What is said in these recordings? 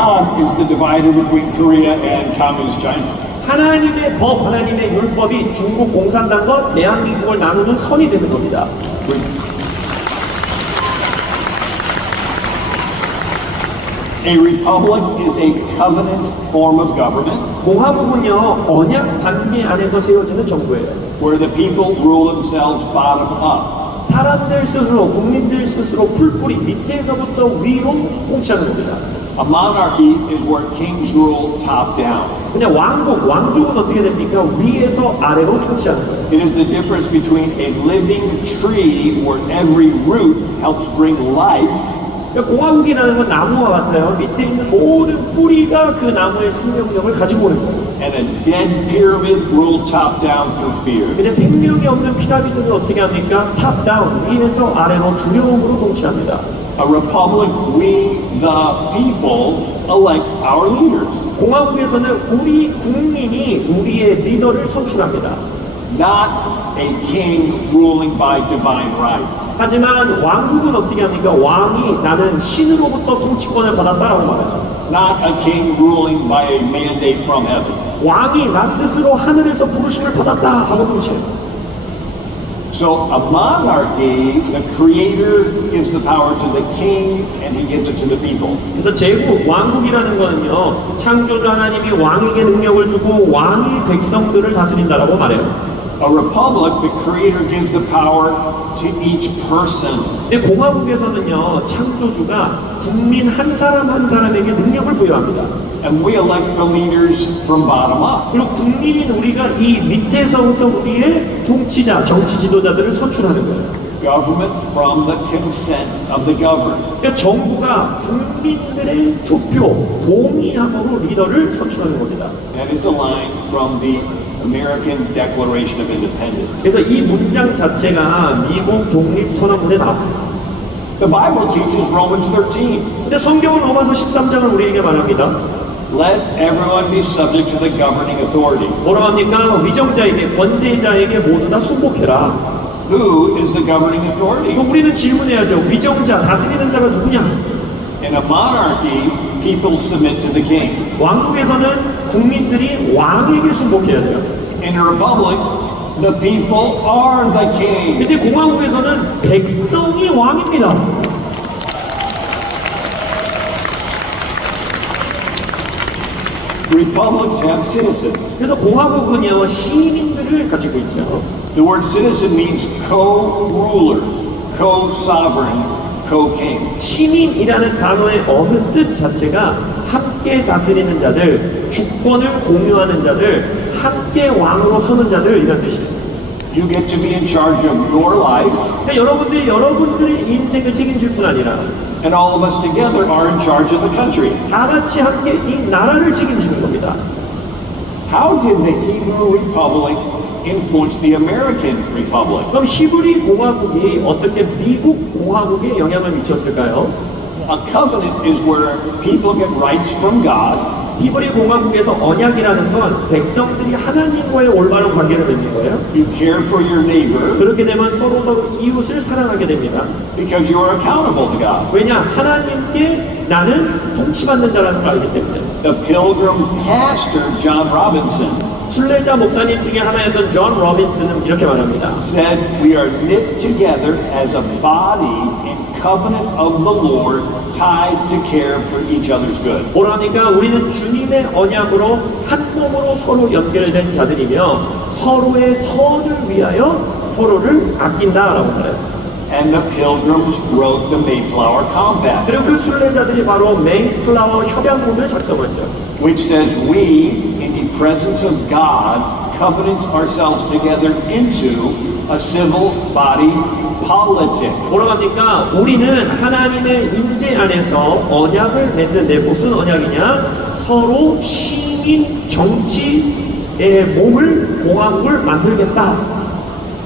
is the divider between Korea and Communist China. 하나님의 법, 하나님의 율법이 중국 공산당과 대한민국을 나누는 선이 되는 겁니다. A republic is a covenant form of government 공화국은요, 언약 관계 안에서 세워지는 정부예요. where the people rule themselves bottom up. 사람들 스스로, 국민들 스스로 풀뿌리 밑에서부터 위로 통치하는 겁니다. A monarchy is where kings rule top down. 그냥 왕족은 어떻게 됩니까? 위에서 아래로 통치하는 거예요. It is the difference between a living tree where every root helps bring life 그러니까 공화국이라는 건 나무와 같아요. 밑에 있는 모든 뿌리가 그 나무의 생명력을 가지고 오는 거예요. and a dead pyramid ruled top down through fear. 근데 생명이 없는 피라미드는 어떻게 합니까? 탑 다운, 위에서 아래로 두려움으로 통치합니다. A republic, we the people elect our leaders. 공화국에서는 우리 국민이 우리의 리더를 선출합니다. Not a king ruling by divine right. 하지만 왕국은 어떻게 합니까? 왕이 나는 신으로부터 통치권을 받았다라고 말하죠. Not a king ruling by a mandate from heaven. 왕이 나 스스로 하늘에서 부르심을 받았다 하고 통치해요. So a monarchy, the creator gives the power to the king and he gives it to the people. 그래서 제국, 왕국이라는 거는요, 창조주 하나님이 왕에게 능력을 주고 왕이 백성들을 다스린다라고 말해요. A republic, the creator gives the power to each person. 근데 공화국에서는요, 창조주가 국민 한 사람 한 사람에게 능력을 부여합니다. And we elect the leaders from bottom up. 그리고 국민인 우리가 이 밑에서부터 우리의 통치자, 정치 지도자들을 선출하는 거예요. Government from the consent of the governed. 그러니까 정부가 국민들의 투표, 동의함으로 리더를 선출하는 겁니다. And it's a line from the American Declaration of Independence. 그래서 이 문장 자체가 미국 독립선언문에 나옵니다. The Bible teaches Romans 13. 근데 성경은 로마서 13장을 우리에게 말합니다. Let everyone be subject to the governing authority. 뭐라고 합니까? 위정자에게, 권세자에게 모두 다 순복해라. Who is the governing authority? 그럼 우리는 질문해야죠. 위정자, 다스리는 자가 누구냐? In a monarchy, people submit to the king. 왕국에서는 국민들이 왕에게 순복해야 돼요. In a republic, the people are the king. 근데 공화국에서는 백성이 왕입니다. Republics have citizens. 그래서 공화국은요, 시민들을 가지고 있죠. The word citizen means co-ruler, co-sovereign, co-king. 시민이라는 단어의 어느 뜻 자체가 함께 다스리는 자들, 주권을 공유하는 자들, 함께 왕으로 서는 자들 이런 뜻이에요. You get to be in charge of your life, 그러니까 여러분들이 여러분들의 인생을 책임질 뿐 아니라 and all of us together are in charge of the country. 다 같이 함께 이 나라를 책임지는 겁니다. How did the Hebrew Republic influence the American Republic? 그럼 히브리 공화국이 어떻게 미국 공화국에 영향을 미쳤을까요? A covenant is where people get rights from God, 히브리 공화국에서 언약이라는 건 백성들이 하나님과의 올바른 관계를 맺는 거예요. you care for your neighbor 그렇게 되면 서로 이웃을 사랑하게 됩니다. because you are accountable to God. 왜냐? 하나님께 나는 통치받는 자라는 걸 알기 때문에. The Pilgrim pastor, John Robinson, 순례자 목사님 중에 하나였던 존 로빈슨은 이렇게 말합니다. said, we are knit together as a body in covenant of the Lord, tied to care for each other's good. 뭐라니까 우리는 주님의 언약으로 한 몸으로 서로 연결된 자들이며 서로의 선을 위하여 서로를 아낀다라고 말해요. And the Pilgrims wrote the Mayflower Compact, 그리고 그 순례자들이 바로 메이플라워 협약문을 작성했죠. which says we, in the presence of God, covenant ourselves together into a civil body politic. 뭐라고 합니까? 우리는 하나님의 임재 안에서 언약을 맺는데 무슨 언약이냐? 서로 시민 정치의 몸을 공화국을 만들겠다.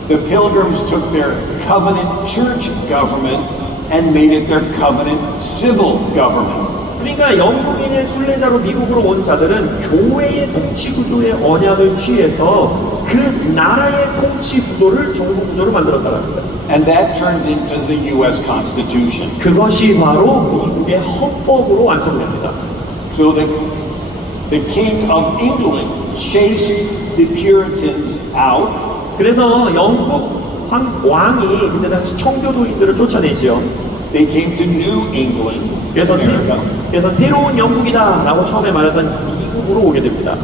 The Pilgrims took their covenant church government and made it their covenant civil government. 그러니까 영국인의 순례자로 미국으로 온 자들은 교회의 통치 구조의 언약을 취해서 그 나라의 통치 구조를 정부 구조를 만들었다는 거예요. And that turned into the U.S. Constitution. 그것이 바로 미국의 헌법으로 완성됩니다. So the King of England chased the Puritans out. 그래서 영국 왕이 그때 당시 청교도인들을 쫓아내죠. They came to New England, 그래서, America. 그래서 새로운 영국이다라고 처음에 말했던 미국으로 오게 됩니다.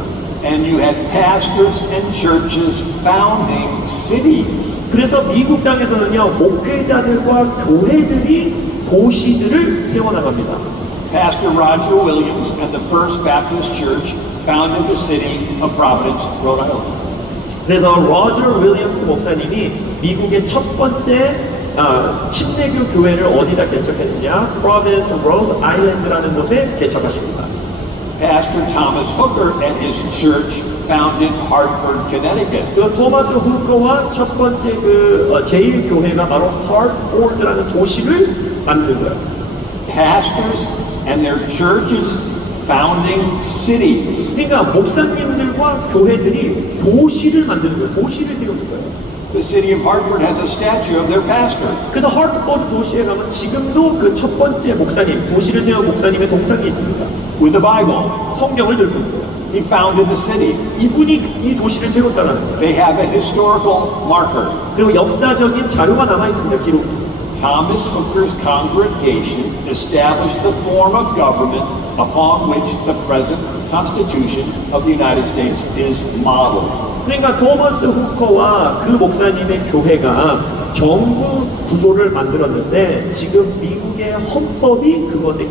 And you had pastors and churches founding cities. 그래서 미국 땅에서는요, 목회자들과 교회들이 도시들을 세워나갑니다. Pastor Roger Williams and the First Baptist Church founded the city of Providence, Rhode Island. 그래서 로저 윌리엄스 목사님이 미국의 첫 번째 침례교 교회를 어디다 개척했느냐? 프로비던스 로드 아일랜드라는 곳에 개척하십니다. Pastor Thomas Hooker and his church founded Hartford, Connecticut. 그 토마스 후커와 첫 번째 제일 교회가 바로 하트포드라는 도시를 만든 거예요. Pastors and their churches founding cities. 그러니까 목사님들과 교회들이 도시를 만드는 거예요. 도시를 세우는 거예요. The city of Hartford has a statue of their pastor. 그래서 하트포드 도시에 가면 지금도 그 첫 번째 목사님, 도시를 세운 목사님의 동상이 있습니다. With the Bible. 성경을 들고 있어요. He founded the city. 이분이 이 도시를 세웠다는 거예요. They have a historical marker. 그리고 역사적인 자료가 남아 있습니다. 기록. Thomas Hooker's congregation established the form of government upon which the present Constitution of the United States is modeled. 그러니까 토마스 후커와 그 목사님의 교회가 정부 구조를 만들었는데 지금 미국의 헌법이 그것의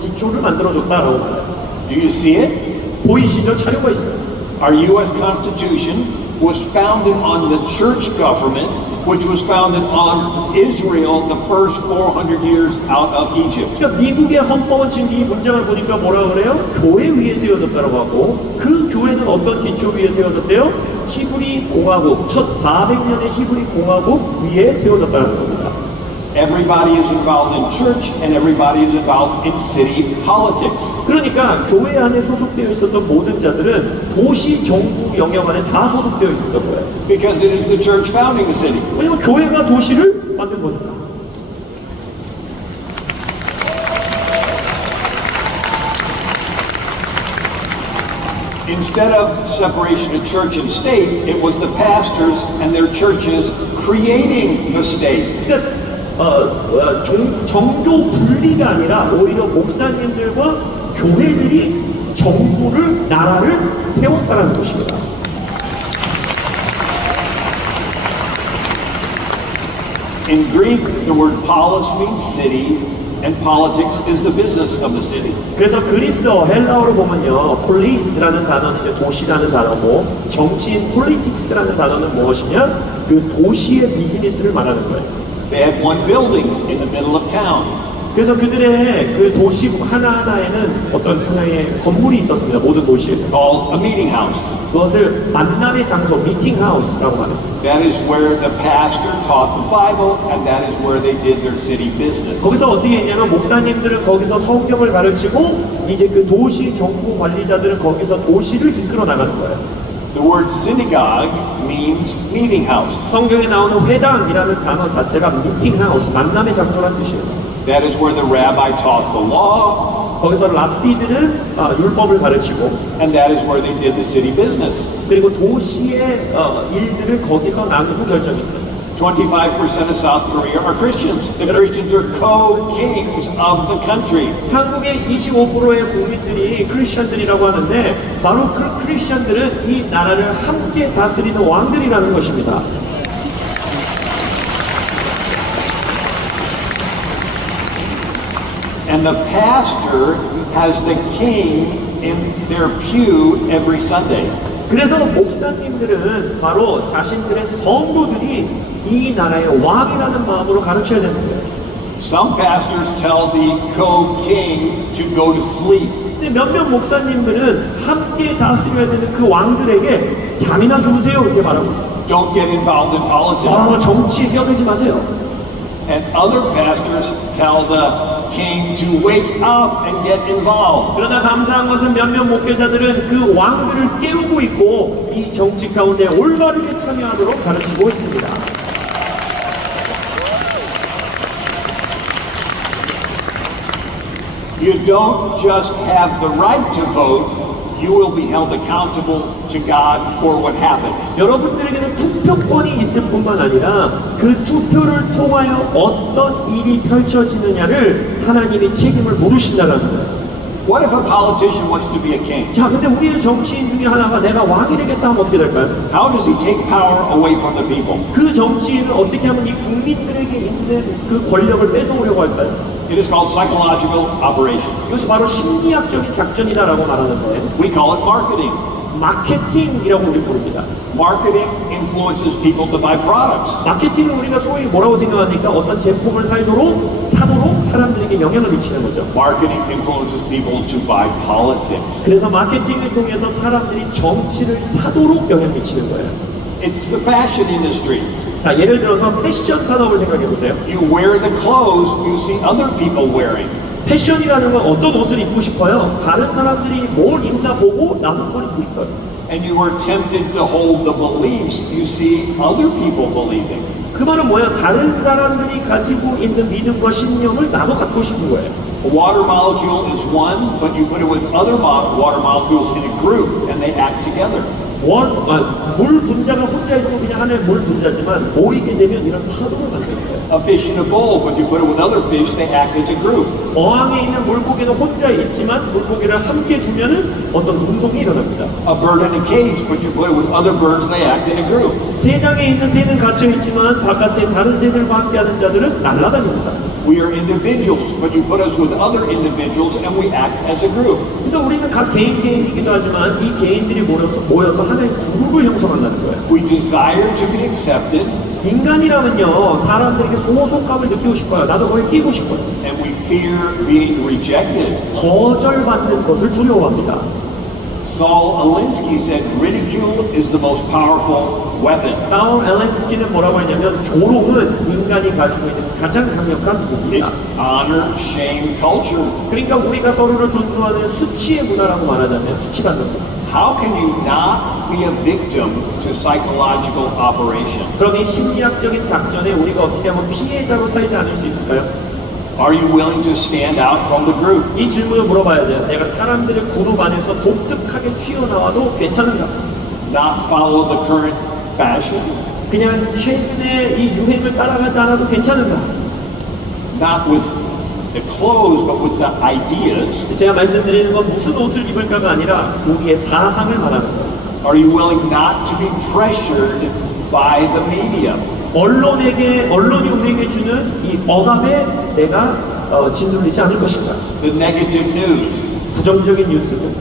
기초를 만들어줬다라고 말해요. Do you see it? 보이시죠? 자료가 있어요. Our U.S. Constitution was founded on the church government, which was founded on Israel the first 400 years out of Egypt. 그러니까 미국의 헌법은 지금 이 문장을 보니까 뭐라 그래요? 교회 위에 세워졌다고 하고 그 교회는 어떤 기초 위에 세워졌대요? 히브리 공화국, 첫 400년의 히브리 공화국 위에 세워졌다는 겁니다. Everybody is involved in church and everybody is involved in city politics. 그러니까 교회 안에 소속되어 있었던 모든 자들은 도시 정부 영역 안에 다 소속되어 있었던 거예요. Because it is the church founding the city. 왜냐면 교회가 도시를 만든 거니까. Instead of separation of church and state, it was the pastors and their churches creating the state. 그러니까 정교 분리가 아니라 오히려 목사님들과 교회들이 정부를, 나라를 세웠다는 것입니다. In Greek, the word polis means city, and politics is the business of the city. 그래서 그리스어, 헬라어로 보면요, 폴리스라는 단어는 이제 도시라는 단어고, 정치인 폴리틱스라는 단어는 무엇이냐? 그 도시의 비즈니스를 말하는 거예요. They had one building in the middle of town. 그래서 그들의 그 도시 하나하나에는 어떤 하나의 건물이 있었습니다. 모든 도시에. Called a meeting house. 그것을 만남의 장소, 미팅 하우스라고 말했습니다. That is where the pastor taught the Bible, and that is where they did their city business. 거기서 어떻게 했냐면 목사님들은 거기서 성경을 가르치고 이제 그 도시 정부 관리자들은 거기서 도시를 이끌어 나가는 거예요. The word synagogue means meeting house. 성경에 나오는 회당이라는 단어 자체가 미팅 하우스, 만남의 장소란 뜻이에요. That is where the rabbi taught the law, 거기서 랍비들은 율법을 가르치고 and that is where they did the city business. 그리고 도시의 일들을 거기서 나누고 결정했어요. 25% of South Korea are Christians. The Christians are co-kings of the country. 한국의 25%의 국민들이 크리스천들이라고 하는데 바로 그 크리스천들은 이 나라를 함께 다스리는 왕들이라는 것입니다. And the pastor has the king in their pew every Sunday. 그래서 목사님들은 바로 자신들의 성도들이 이 나라의 왕이라는 마음으로 가르쳐야 되는 거예요. Some pastors tell the co-king to go to sleep. 근데 몇몇 목사님들은 함께 다스려야 되는 그 왕들에게 잠이나 주무세요 이렇게 말하고 있어요. Don't get involved in politics. 정치에 끼어들지 마세요. And other pastors tell the king to wake up and get involved. 그러나 감사한 것은 몇몇 목회자들은 그 왕들을 깨우고 있고 이 정치 가운데 올바르게 참여하도록 가르치고 있습니다. You don't just have the right to vote, you will be held accountable to God for what happens. 여러분들에게는 투표권이 있을 뿐만 아니라 그 투표를 통하여 어떤 일이 펼쳐지느냐를 하나님이 책임을 물으신다는 거예요. What if a politician wants to be a king? 자, 근데 우리의 정치인 중에 하나가 내가 왕이 되겠다 하면 어떻게 될까요? How does he take power away from the people? 그 정치인은 어떻게 하면 이 국민들에게 있는 그 권력을 뺏어오려고 할까요? It is called psychological operation. 이것이 바로 심리학적인 작전이다라고 말하는데 We call it marketing. 마케팅이라고 우리 부릅니다. Marketing influences people to buy products. 마케팅은 우리가 소위 뭐라고 생각하니까 어떤 제품을 사도록 사람들에게 영향을 미치는 거죠. Marketing influences people to buy politics. 그래서 마케팅을 통해서 사람들이 정치를 사도록 영향을 미치는 거예요. It's the fashion industry. 자, 예를 들어서 패션 산업을 생각해 보세요. You wear the clothes you see other people wearing. 패션이라는 건 어떤 옷을 입고 싶어요? 다른 사람들이 뭘 입나 보고 나도 그걸 입고 싶어요. And you are tempted to hold the beliefs you see other people believing. 그 말은 뭐예요? 다른 사람들이 가지고 있는 믿음과 신념을 나도 갖고 싶은 거예요. A water molecule is one, but you put it with other water molecules in a group and they act together. 물 분자가 혼자 있으면 그냥 하나의 물 분자지만 모이게 되면 이런 파도를 만드는 거예요. A fish in a bowl, but you put it with other fish, they act as a group. 어항에 있는 물고기는 혼자 있지만 물고기를 함께 두면은 어떤 운동이 일어납니다. A bird in a cage, but you put it with other birds, they act in a group. 새장에 있는 새는 갇혀 있지만 바깥에 다른 새들과 함께하는 자들은 날아다닙니다. We are individuals, but you put us with other individuals and we act as a group. 그래서 우리는 각 개인이기도 하지만 이 개인들이 모여서 하나의 그룹을 형성한다는 거예요. We desire to be accepted 인간이라면요, 사람들에게 소속감을 느끼고 싶어요. 나도 거기 끼고 싶어요. and we fear being rejected. 거절받는 것을 두려워합니다. Saul Alinsky said ridicule is the most powerful weapon. 사울 앨런스키는 뭐라고 했냐면 조롱은 인간이 가지고 있는 가장 강력한 It's 무기다. honor, shame, culture. 그러니까 우리가 서로를 존중하는 수치의 문화라고 말하자면 수치받는 문화. How can you not be a victim to psychological operation? 그럼 이 심리학적인 작전에 우리가 어떻게 하면 피해자로 살지 않을 수 있을까요? Are you willing to stand out from the group? 이 질문을 물어봐야 돼요. 내가 사람들의 그룹 안에서 독특하게 튀어나와도 괜찮은가? Not follow the current fashion? 그냥 최근에 이 유행을 따라가지 않아도 괜찮은가? Not with the clothes, but with the ideas. 제가 말씀드리는 건 무슨 옷을 입을까가 아니라 우리의 사상을 말하는 거예요. Are you willing not to be pressured by the media? 언론이 우리에게 주는 이 억압에 내가 짓눌리지 않을 것인가? The negative news, 부정적인 뉴스들,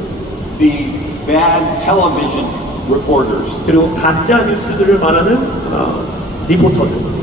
the bad television reporters. 그리고 가짜 뉴스들을 말하는 리포터들.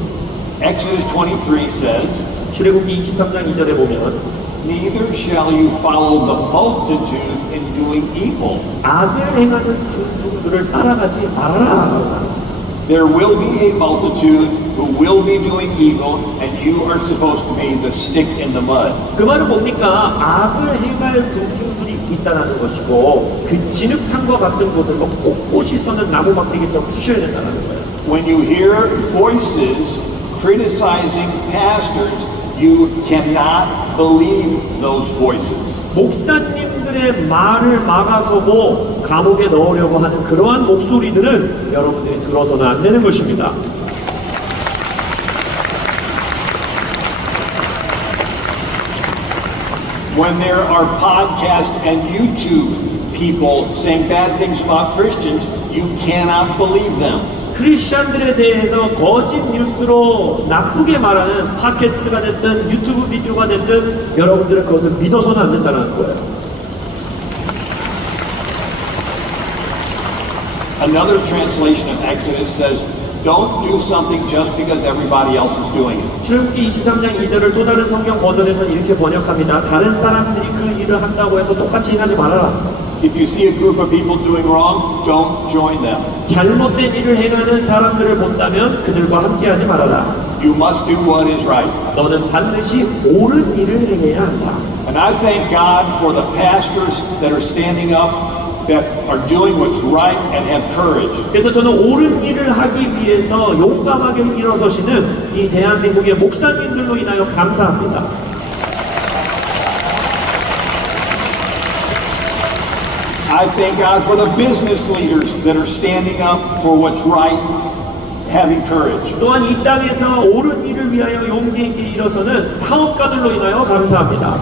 Exodus 23 says, 출애굽기 23장 2절에 보면 neither shall you follow the multitude in doing evil. 악을 행하는 군중들을 따라가지 말아라. There will be a multitude who will be doing evil, and you are supposed to be the stick in the mud. 그 말은 뭡니까? 악을 행할 군중들이 있다는 것이고 그 진흙탕과 같은 곳에서 꼿꼿이 서는 나무 막대기처럼 쓰셔야 된다는 거예요. When you hear voices criticizing pastors, you cannot believe those voices. 목사님들의 말을 막아서고 감옥에 넣으려고 하는 그러한 목소리들은 여러분들이 들어서는 안 되는 것입니다. When there are podcast and YouTube people saying bad things about Christians, you cannot believe them. 크리스천들에 대해서 거짓 뉴스로 나쁘게 말하는 팟캐스트가 됐든 유튜브 비디오가 됐든 여러분들은 그것을 믿어서는 안 된다는 거예요. Another translation of Exodus says, don't do something just because everybody else is doing it. 출애굽기 23장 2절을 또 다른 성경 버전에서는 이렇게 번역합니다. 다른 사람들이 그 일을 한다고 해서 똑같이 행하지 말아라. If you see a group of people doing wrong, don't join them. 잘못된 일을 행하는 사람들을 본다면 그들과 함께하지 말아라. You must do what is right. 너는 반드시 옳은 일을 행해야 한다. And I thank God for the pastors that are standing up, that are doing what's right and have courage. 그래서 저는 옳은 일을 하기 위해서 용감하게 일어서시는 이 대한민국의 목사님들로 인하여 감사합니다. I thank God for the business leaders that are standing up for what's right, having courage. 또한 이 땅에서 옳은 일을 위하여 용기 있게 일어서는 사업가들로 인하여 감사합니다.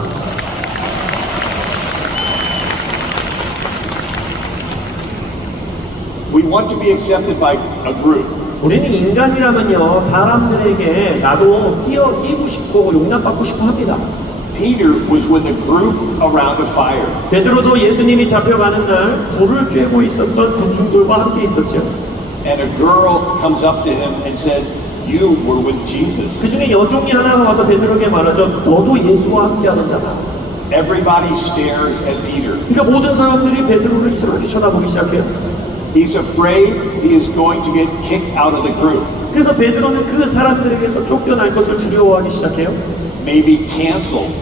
We want to be accepted by a group. 우리는 인간이라면요, 사람들에게 나도 끼고 싶고 용납받고 싶어 합니다. Peter was with a group around a fire. 베드로도 예수님이 잡혀가는 날 불을 쬐고 있었던 군중들과 함께 있었죠. And a girl comes up to him and says, "You were with Jesus." 그 중에 여종이 하나가 와서 베드로에게 말하죠. 너도 예수와 함께 하는 자다. Everybody stares at Peter. 그러니까 모든 사람들이 베드로를 이렇게 쳐다보기 시작해요. He's afraid he is going to get kicked out of the group, 그래서 베드로는 그 사람들에게서 쫓겨날 것을 두려워하기 시작해요. maybe canceled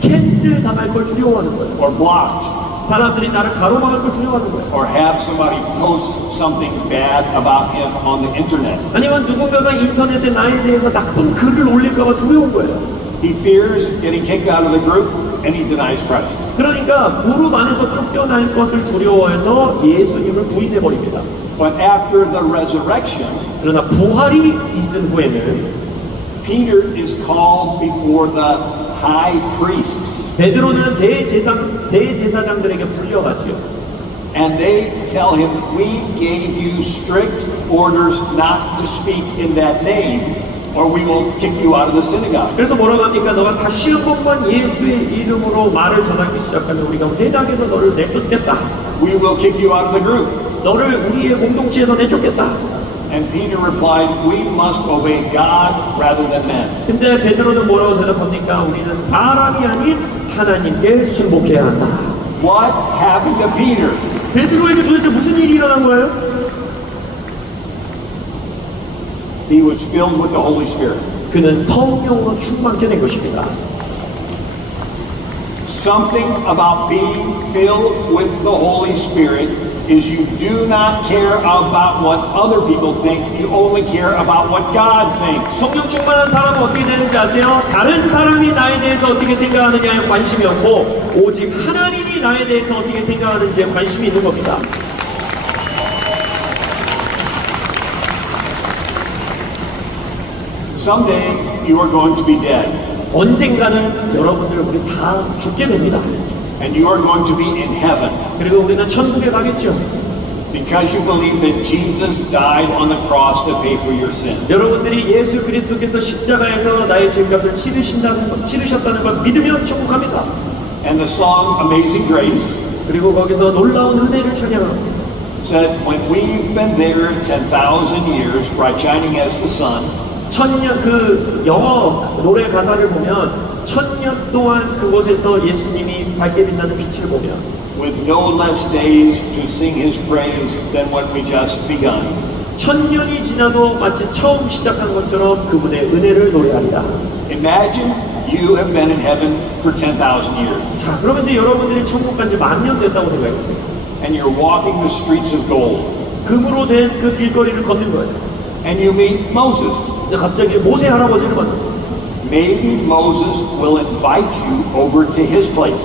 캔슬 당할 걸 두려워하는 거예요. or blocked, 사람들이 나를 가로막을 걸 두려워하는 거예요. or have somebody post something bad about him on the internet. 아니면 누군가가 인터넷에 나에 대해서 나쁜 글을 올릴까 봐 두려운 거예요. He fears getting kicked out of the group and he denies Christ. 그러니까 그룹 안에서 쫓겨날 것을 두려워해서 예수님을 부인해 버립니다. But after the resurrection, 그러나 부활이 있은 후에는 Peter is called before the high priests, 베드로는 대제사장들에게 불려가지요. and they tell him, "We gave you strict orders not to speak in that name, or we will kick you out of the synagogue." 그래서 뭐라고 합니까? 너가 다시 한 번만 예수의 이름으로 말을 전하기 시작하면 우리가 회당에서 너를 내쫓겠다. "We will kick you out of the group." 너를 우리의 공동체에서 내쫓겠다. And Peter replied, "We must obey God rather than men." 근데 베드로는 뭐라고 대답합니까? 우리는 사람이 아닌 하나님께 순복해야 한다. What happened to Peter? 베드로에게 도대체 무슨 일이 일어난 거예요? He was filled with the Holy Spirit. 그는 성령으로 충만케 된 것입니다. Something about being filled with the Holy Spirit is you do not care about what other people think, you only care about what God thinks. 성령 충만한 사람은 어떻게 되는지 아세요? 다른 사람이 나에 대해서 어떻게 생각하느냐에 관심이 없고 오직 하나님이 나에 대해서 어떻게 생각하는지에 관심이 있는 겁니다. Someday you are going to be dead, 언젠가는 여러분들 우리 다 죽게 됩니다. and you are going to be in heaven 그리고 우리는 천국에 가겠죠. because you believe that Jesus died on the cross to pay for your sin. 여러분들이 예수 그리스도께서 십자가에서 나의 죄값을 치르셨다는 걸 믿으면 천국 갑니다. And the song Amazing Grace 그리고 거기서 놀라운 은혜를 찬양합니다. said, "When we've been there 10,000 years, bright shining as the sun, 천년 그 영어 노래 가사를 보면 천년 동안 그곳에서 예수님이 밝게 빛나는 빛을 보면 with no less days to sing his praise than when we just begun." 천년이 지나도 마치 처음 시작한 것처럼 그분의 은혜를 노래하리라. Imagine you have been in heaven for 10,000 years, 자, 그러면 이제 여러분들이 천국 간지 10,000년 됐다고 생각해보세요. and you're walking the streets of gold, 금으로 된 그 길거리를 걷는 거예요. and you meet Moses. 근데 갑자기 모세 할아버지를 만났어요. Maybe Moses will invite you over to his place.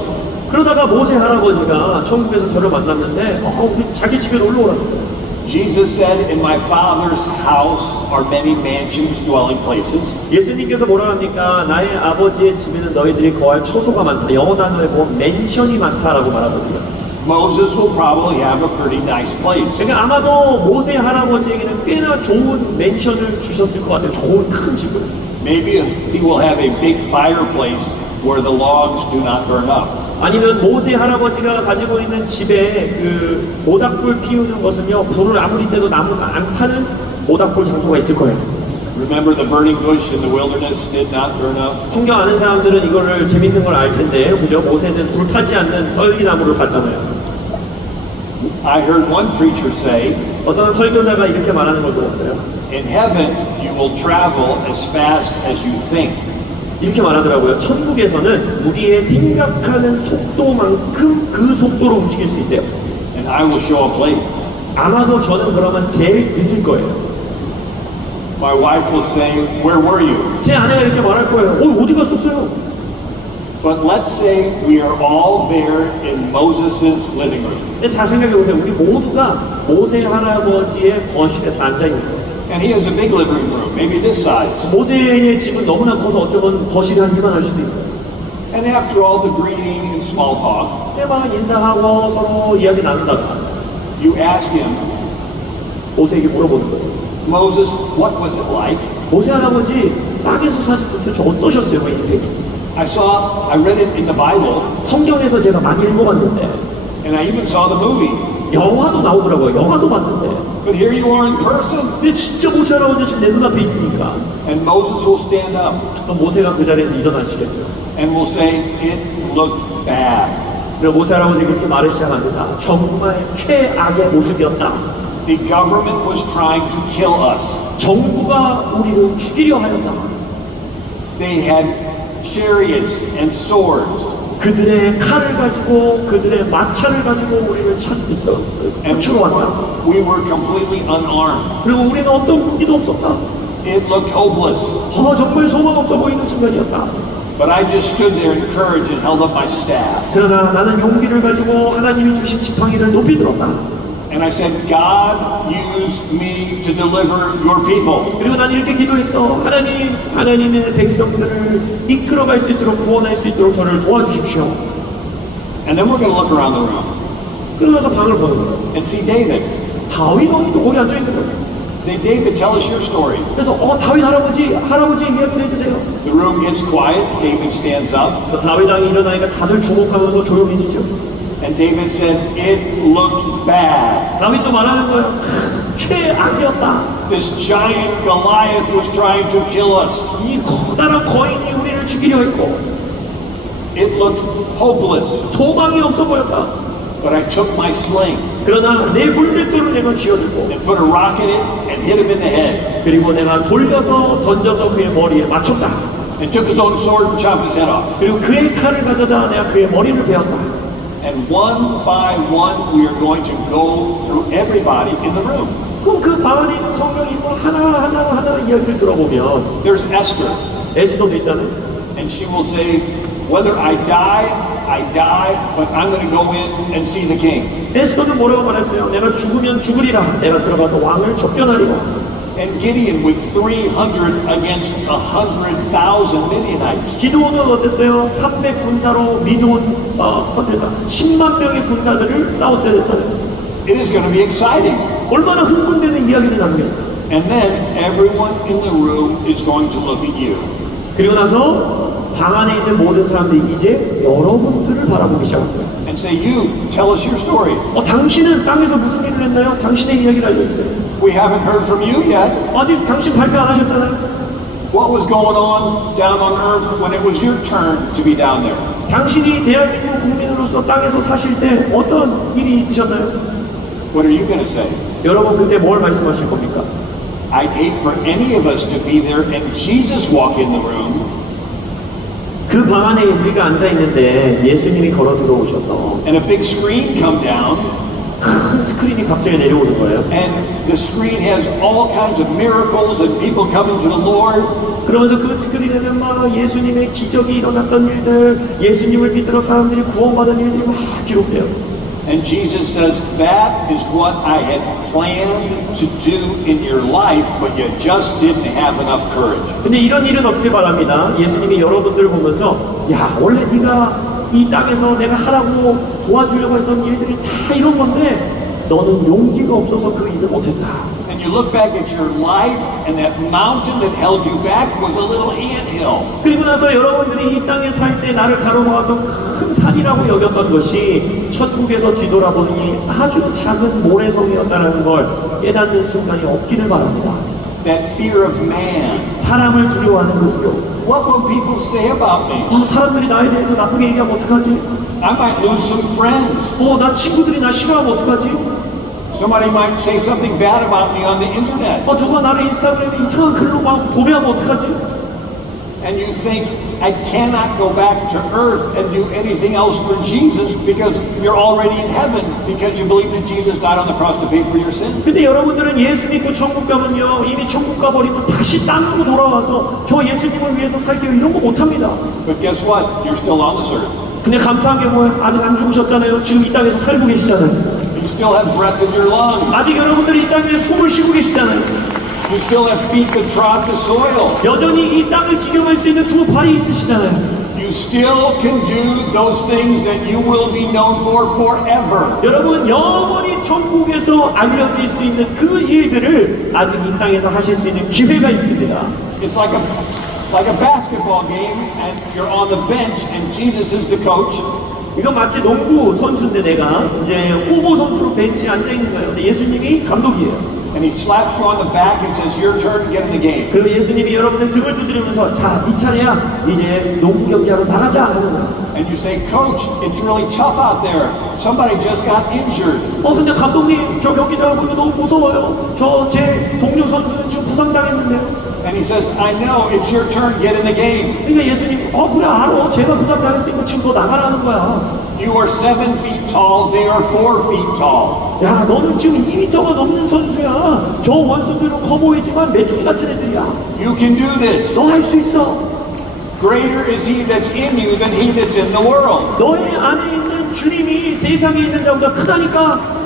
그러다가 모세 할아버지가 천국에서 저를 만났는데 우리 자기 집에 놀러 오라는 거예요. Jesus said, "In my Father's house are many mansions, dwelling places." 예수님께서 뭐라 합니까? 나의 아버지의 집에는 너희들이 거할 초소가 많다. 영어 단어에 보면 맨션이 많다라고 말하거든요. Moses will probably have a pretty nice place. 그러니까 아마도 모세 할아버지에게는 꽤나 좋은 맨션을 주셨을 것 같아요. 좋은 큰 집을. Maybe he will have a big fireplace where the logs do not burn up. 아니면 모세 할아버지가 가지고 있는 집에 그 모닥불 피우는 것은요, 불을 아무리 떼도 나무가 안 타는 모닥불 장소가 있을 거예요. Remember the burning bush in the wilderness did not burn up? 성경 아는 사람들은 이거를 재밌는 걸 알 텐데, 그죠? 모세는 불타지 않는 떨기나무를 봤잖아요. I heard one preacher say, 어떤 설교자가 이렇게 말하는 걸 들었어요. "In heaven, you will travel as fast as you think." 이렇게 말하더라고요. 천국에서는 우리의 생각하는 속도만큼 그 속도로 움직일 수 있대요. And I will show up late. 아마도 저는 그러면 제일 늦을 거예요. My wife will say, "Where were you?" 제 아내가 이렇게 말할 거예요. 어디 갔었어요? But let's say we are all there in Moses' living room. 근데 잘 생각해 보세요. 우리 모두가 모세 할아버지의 거실에 다 앉아 있는 거예요. And he has a big living room, maybe this size. 모세의 집은 너무나 커서 어쩌면 거실이 한 이만할 수도 있어요. And after all the greeting and small talk, 근데 막 인사하고 서로 이야기 나누다가 you ask him, 모세에게 물어보는 거예요. Moses, what was it like? 모세 할아버지 땅에서 사실 도대체 어떠셨어요, 그 인생이? I read it in the Bible, 성경에서 제가 많이 읽어봤는데 and I even saw the movie. 영화도 나오더라고요. 영화도 봤는데 But here you are in person, 근데 진짜 모세 할아버지 지금 내 눈앞에 있으니까 and Moses will stand up 그럼 모세가 그 자리에서 일어나시겠죠. and will say, it looked bad. 그리고 모세 할아버지 그렇게 말을 시작합니다. 정말 최악의 모습이었다. The government was trying to kill us. 정부가 우리를 죽이려 하였다. They had chariots and swords. 그들의 칼을 가지고 그들의 마차를 가지고 우리를 추러 왔다. We were completely unarmed. 그리고 우리는 어떤 무기도 없었다. It looked hopeless. 정말 소망 없어 보이는 순간이었다. But I just stood there in courage and held up my staff. 그러나 나는 용기를 가지고 하나님이 주신 지팡이를 높이 들었다. And I said, God, use me to deliver your people. 그리고 난 이렇게 기도했어. 하나님의 백성들을 이끌어갈 수 있도록 구원할 수 있도록 저를 도와주십시오. And then we're going to look around the room 그러면서 방을 보는 거예요. and see David. 다윗 왕이 또 거기 앉아 있는 거예요. Say, David, tell us your story. 그래서 다윗 할아버지 이야기를 해주세요. The room gets quiet. David stands up. 다윗 왕이 일어나니까 다들 주목하면서 조용해지죠. And David said, it looked bad. 다윗도 말하는 거예요. 최악이었다. This giant Goliath was trying to kill us. 이 커다란 거인이 우리를 죽이려 했고 It looked hopeless. 소망이 없어 보였다. But I took my sling 그러나 내 물맷돌을 내가 쥐어들고 and put a rock in it and hit him in the head. 그리고 내가 돌려서 던져서 그의 머리에 맞췄다. And took his own sword and chopped his head off. 그리고 그의 칼을 가져다 내가 그의 머리를 베었다. And one by one, we are going to go through everybody in the room. 그럼 그 방 안에 있는 성경 인물 하나 이야기를 들어보면 There's Esther, 에스더도 있잖아요. and she will say, whether I die, but I'm going to go in and see the king. 에스더는 뭐라고 말했어요? 내가 죽으면 죽으리라. 내가 들어가서 왕을 접견하리라. And Gideon with 300 against 100,000 Midianites. 기드온은 어땠어요? 300 군사로 미드온 10만 명의 군사들을 싸웠어야 됐잖아요. It is going to be exciting. 얼마나 흥분되는 이야기를 나누겠어요. And then everyone in the room is going to look at you. 그리고 나서 방 안에 있는 모든 사람들이 이제 여러분들을 바라보기 시작합니다. And say, you, tell us your story. 당신은 땅에서 무슨 일을 했나요? 당신의 이야기를 알려주세요. We haven't heard from you yet. 아직 당신 발표 안 하셨잖아요. What was going on down on earth when it was your turn to be down there? 당신이 대한민국 국민으로서 땅에서 사실 때 어떤 일이 있으셨나요? What are you going to say? 여러분 그때 뭘 말씀하실 겁니까? I'd hate for any of us to be there and Jesus walk in the room 그 방 안에 우리가 앉아 있는데 예수님이 걸어 들어오셔서 and a big screen come down 큰 스크린이 갑자기 내려오는 거예요. and the screen has all kinds of miracles and people coming to the Lord. 그러면서 그 스크린에는 막 예수님의 기적이 일어났던 일들, 예수님을 믿으러 사람들이 구원받은 일들이 막 기록돼요. And Jesus says, that is what I had planned to do in your life, but you just didn't have enough courage. 근데 이런 일은 없길 바랍니다. 예수님이 여러분들을 보면서 야 원래 네가 이 땅에서 내가 하라고 도와주려고 했던 일들이 다 이런 건데 너는 용기가 없어서 그 일을 못했다. And you look back at your life and that mountain that held you back was a little anthill. 그리고 나서 여러분들이 이 땅에 살 때 나를 가로막았던 큰 산이라고 여겼던 것이 천국에서 뒤돌아보니 아주 작은 모래성이었다는 걸 깨닫는 순간이 없기를 바랍니다. That fear of man. 사람을 두려워하는 그 두려움. What will people say about me? 사람들이 나에 대해서 나쁘게 얘기하면 어떡하지? I might lose some friends. 나 친구들이 나 싫어하면 어떡하지? Somebody might say something bad about me on the internet. 누가 나를 인스타그램에 이상한 글로 막 도배하면 어떡하지? And you think, I cannot go back to earth and do anything else for Jesus because you're already in heaven because you believe that Jesus died on the cross to pay for your sins. 근데 여러분들은 예수 믿고 천국 가면요, 이미 천국 가버리면 다시 땅으로 돌아와서 저 예수님을 위해서 살게요 이런 거 못합니다. But guess what? You're still on this earth. 근데 감사한 게 뭐예요? 아직 안 죽으셨잖아요. 지금 이 땅에서 살고 계시잖아요. You still have breath in your lungs. 아직 여러분들이 이 땅에 숨을 쉬고 계시잖아요. You still have feet that trod the soil. 여전히 이 땅을 기경할 수 있는 두 발이 있으시잖아요. You still can do those things that you will be known for forever. 여러분 영원히 천국에서 알려질 수 있는 그 일들을 아직 이 땅에서 하실 수 있는 기회가 있습니다. It's like a basketball game and you're on the bench and Jesus is the coach. 이건 마치 농구 선수인데 내가 이제 후보 선수로 벤치에 앉아 있는 거예요. 근데 예수님이 감독이에요. And he slaps you on the back and says, your turn to get in the game. 그리고 예수님이 여러분의 등을 두드리면서 자, 네 차례야. 이제 농구 경기하러 나가자 하는 거예요. And you say, Coach, it's really tough out there. Somebody just got injured. 근데 감독님 저 경기장을 보면 너무 무서워요. 저 제 동료 선수는 지금 부상당했는데요. And he says, I know, it's your turn, get in the game. 그러니까 예수님 그래 알아. 제가 부상당했으니까 지금 너 나가라는 거야. You are 7 feet tall, they are 4 feet tall. 야 너는 지금 2m가 넘는 선수야. 저 원수들은 커 보이지만 메뚜기 같은 애들이야. You can do this. 너 할 수 있어. Greater is he that's in you than he that's in the world. 너의 안에 있는 주님이 세상에 있는 자보다 크다니까.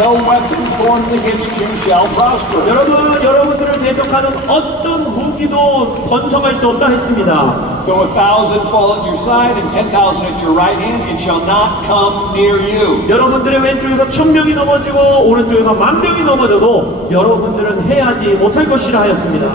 No weapon formed against you shall prosper. 여러분들을 대적하는 어떤 무기도 번성할 수 없다 했습니다. Though 1,000 fall at your side and 10,000 at your right hand, it shall not come near you. 여러분들의 왼쪽에서 1,000명이 넘어지고 오른쪽에서 10,000명이 넘어져도 여러분들은 해하지 못할 것이라 하였습니다.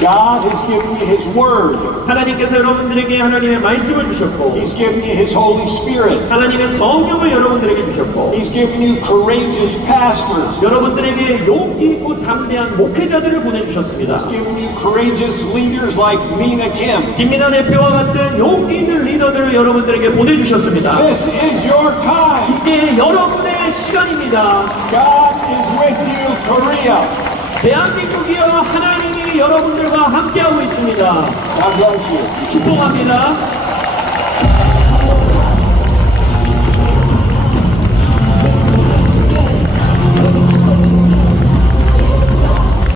God has given you his word. 하나님께서 여러분들에게 하나님의 말씀을 주셨고 He's given you his Holy Spirit. 하나님의 성령을 여러분들에게 주셨고 He's given you courageous pastors. 여러분들에게 용기 있고 담대한 목회자들을 보내주셨습니다. He's given you courageous leaders like Mina Kim. 김민아 대표와 같은 용기 있는 리더들을 여러분들에게 보내주셨습니다. This is your time. 이제 여러분의 시간입니다. God is with you, Korea. 대한민국이여 하나님이 여러분들과 함께하고 있습니다. God bless you. 축복합니다.